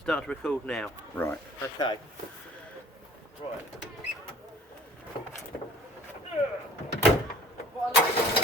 Start to record now. Right. Okay. Right. What I like